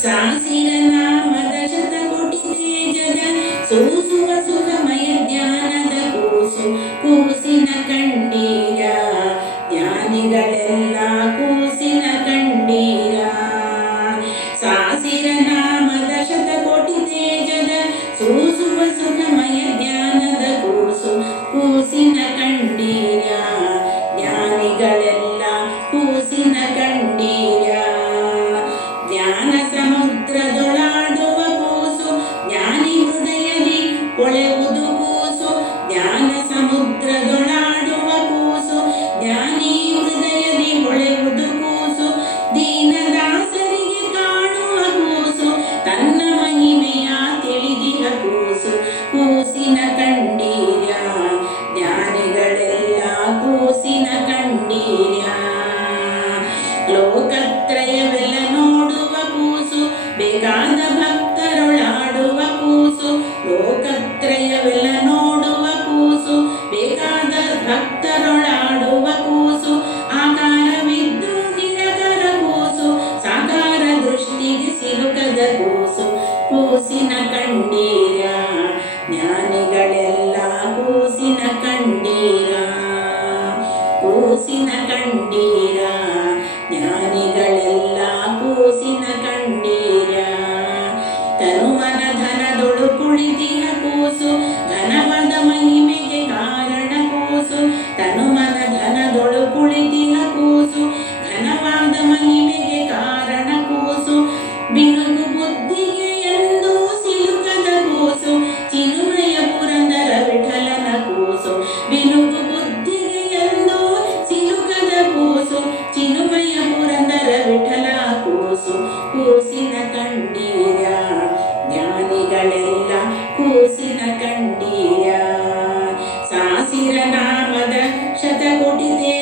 ಶಾಸಿನ ನಾಮದ ಶತಕೋಟಿ ತೇಜದ ಸೂಸುವ ಸುಖಮಯ ಜ್ಞಾನದ ಕೂಸು ಕೂಸಿನ ಕಣ್ಣು 원인 ಕೂಸಿನ ಕಣ್ಣೀರ, ಜ್ಞಾನಿಗಳೆಲ್ಲ ಕೂಸಿನ ಕಂಡೀರಾ ಕೂಸಿನ ಕಂಡೀರ ಜ್ಞಾನಿಗಳೆಲ್ಲ ಕೂಸಿನ ಕಂಡೀರ ತರುಮನ ಧನದೊಳು ಕುಳಿತಿನ ಕೂಸು ಧನ ഓടിനേ